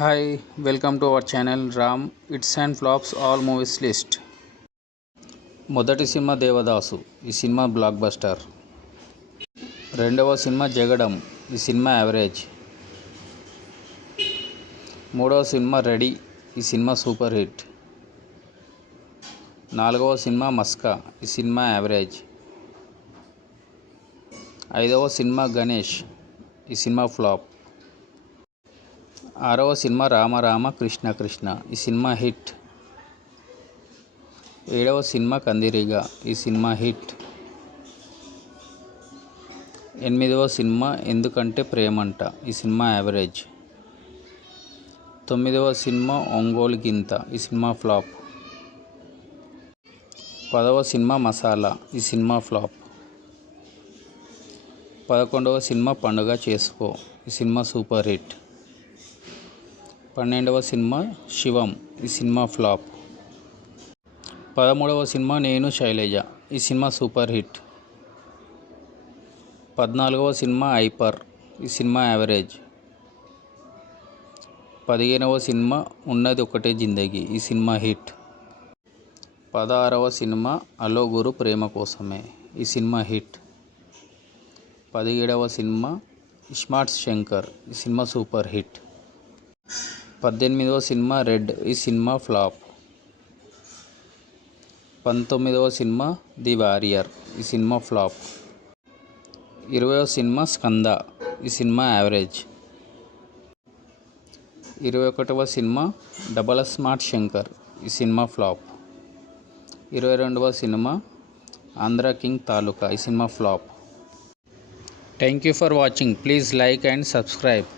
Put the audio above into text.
Hi, welcome to our channel Ram Hits and Flops All Movies List. మొదటి cinema Devadasu, ఈ cinema block buster. రెండవ cinema జగడం, ఈ cinema average. మూడవ cinema ready, ఈ cinema super hit. నాలుగవ cinema మస్కా, ఈ cinema average. ఐదవ సినిమా గణేష్, ఈ సినిమా ఫ్లాప్. ఆరవ సినిమా రామ రామ కృష్ణ కృష్ణ, ఈ సినిమా హిట్. ఏడవ సినిమా కందిరీగ, ఈ సినిమా హిట్. ఎనిమిదవ సినిమా ఎందుకంటే ప్రేమంట, ఈ సినిమా యావరేజ్. తొమ్మిదవ సినిమా ఒంగోలు గింత, ఈ సినిమా ఫ్లాప్. 10వ సినిమా మసాలా, ఈ cinema flop. 11వ cinema Pandaga Chesko, ఈ సినిమా సూపర్ హిట్. 12వ సినిమా శివం, ఈ సినిమా ఫ్లాప్. 13వ సినిమా నేను శైలజ, ఈ సినిమా సూపర్ హిట్. 14వ సినిమా హైపర్, ఈ సినిమా యావరేజ్. 15వ సినిమా ఉన్నది ఒకటే జిందగీ, ఈ సినిమా హిట్. 16వ సినిమా అలో గురు ప్రేమ కోసమే, ఈ సినిమా హిట్. 17వ సినిమా స్మార్ట్ శంకర్, ఈ సినిమా సూపర్ హిట్. 18వ సినిమా రెడ్, ఈ సినిమా ఫ్లాప్. 19వ సినిమా ది వారియర్, ఈ సినిమా ఫ్లాప్. 20వ సినిమా స్కంద, ఈ సినిమా యావరేజ్. 21వ సినిమా డబల్ స్మార్ట్ శంకర్, ఈ సినిమా ఫ్లాప్. 22వ సినిమా ఆంధ్ర కింగ్ తాలూకా, ఈ cinema flop. Thank you for watching. Please like and subscribe.